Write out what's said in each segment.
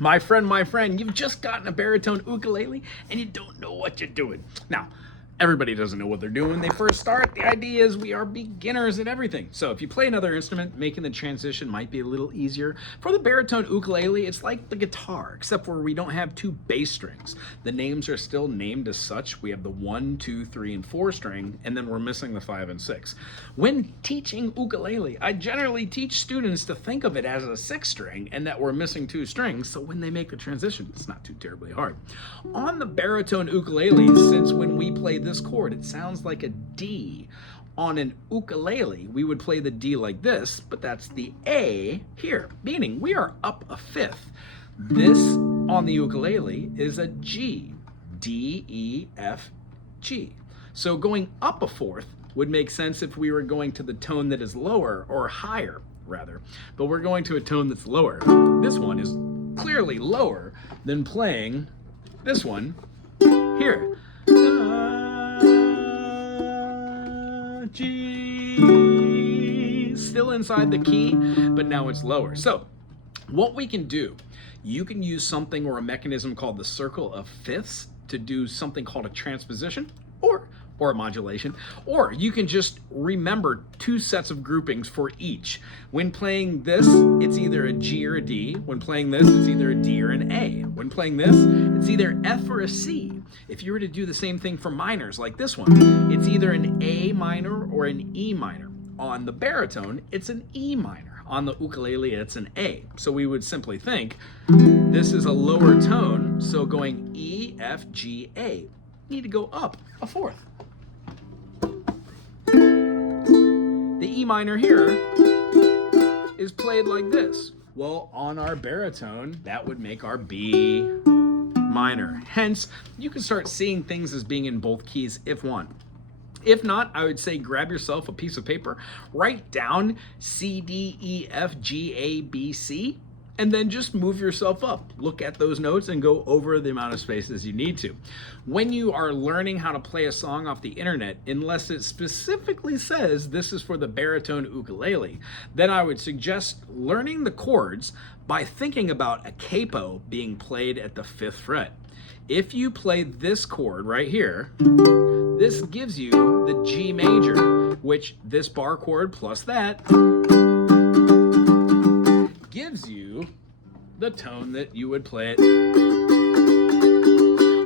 My friend, you've just gotten a baritone ukulele and you don't know what you're doing. Now, everybody doesn't know what they're doing when they first start. The idea is we are beginners at everything. So if you play another instrument, making the transition might be a little easier. For the baritone ukulele, it's like the guitar, except where we don't have two bass strings. The names are still named as such. We have the 1, 2, 3, and 4 string, and then we're missing the 5 and 6. When teaching ukulele, I generally teach students to think of it as a 6 string and that we're missing 2 strings, so when they make the transition, it's not too terribly hard. On the baritone ukulele, since when we play this chord, it sounds like a D. On an ukulele, we would play the D like this, but that's the A here, meaning we are up a 5th. This on the ukulele is a G, D, E, F, G. So going up a 4th would make sense if we were going to the tone that is lower, or higher rather, but we're going to a tone that's lower. This one is clearly lower than playing this one here. G, still inside the key, but now it's lower. So what we can do, you can use something or a mechanism called the circle of fifths to do something called a transposition or a modulation, or you can just remember 2 sets of groupings for each. When playing this, it's either a G or a D. When playing this, it's either a D or an A. When playing this, it's either F or a C. If you were to do the same thing for minors like this one, it's either an A minor or an E minor. On the baritone, it's an E minor. On the ukulele, it's an A. So we would simply think, this is a lower tone, so going E, F, G, A. Need to go up a 4th. The E minor here is played like this. Well, on our baritone, that would make our B minor. Hence, you can start seeing things as being in both keys if one. If not, I would say grab yourself a piece of paper, write down C, D, E, F, G, A, B, C, and then just move yourself up. Look at those notes and go over the amount of spaces you need to. When you are learning how to play a song off the internet, unless it specifically says this is for the baritone ukulele, then I would suggest learning the chords by thinking about a capo being played at the 5th fret. If you play this chord right here, this gives you the G major, which this bar chord plus that gives you the tone that you would play it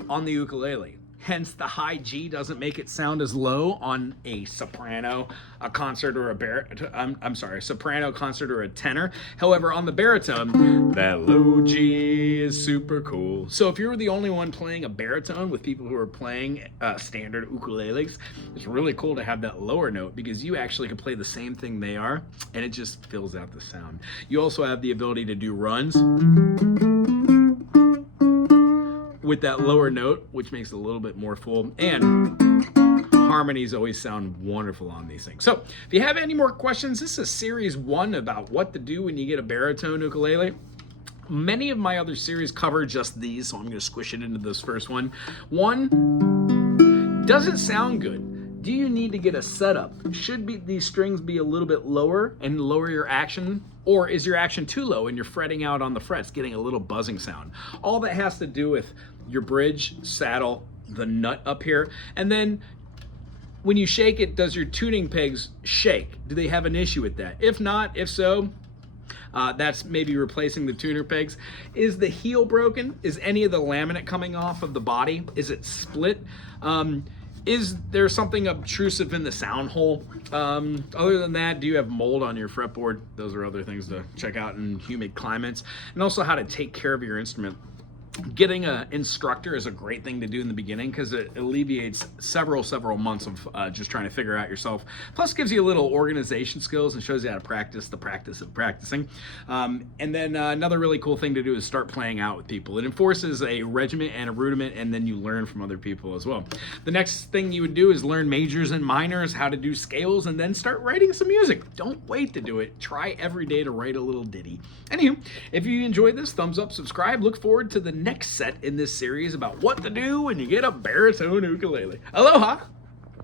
on the ukulele. Hence, the high G doesn't make it sound as low on a soprano, a concert, or a soprano, concert, or a tenor. However, on the baritone, that low G is super cool. So if you're the only one playing a baritone with people who are playing standard ukuleles, it's really cool to have that lower note because you actually can play the same thing they are, and it just fills out the sound. You also have the ability to do runs with that lower note, which makes it a little bit more full, and harmonies always sound wonderful on these things. So if you have any more questions, this is series 1 about what to do when you get a baritone ukulele. Many of my other series cover just these, so I'm going to squish it into this first one. 1, does it sound good? Do you need to get a setup? Should these strings be a little bit lower and lower your action? Or is your action too low and you're fretting out on the frets, getting a little buzzing sound? All that has to do with your bridge, saddle, the nut up here, and then when you shake it, does your tuning pegs shake? Do they have an issue with that? If not, if so, that's maybe replacing the tuner pegs. Is the heel broken? Is any of the laminate coming off of the body? Is it split? Is there something obtrusive in the sound hole? Other than that, do you have mold on your fretboard? Those are other things to check out in humid climates. And also how to take care of your instrument. Getting an instructor is a great thing to do in the beginning because it alleviates several months of just trying to figure out yourself. Plus gives you a little organization skills and shows you how to practice the practice of practicing. And then another really cool thing to do is start playing out with people. It enforces a regiment and a rudiment, and then you learn from other people as well. The next thing you would do is learn majors and minors, how to do scales, and then start writing some music. Don't wait to do it. Try every day to write a little ditty. Anywho, if you enjoyed this, thumbs up, subscribe. Look forward to the next set in this series about what to do when you get a baritone ukulele. Aloha!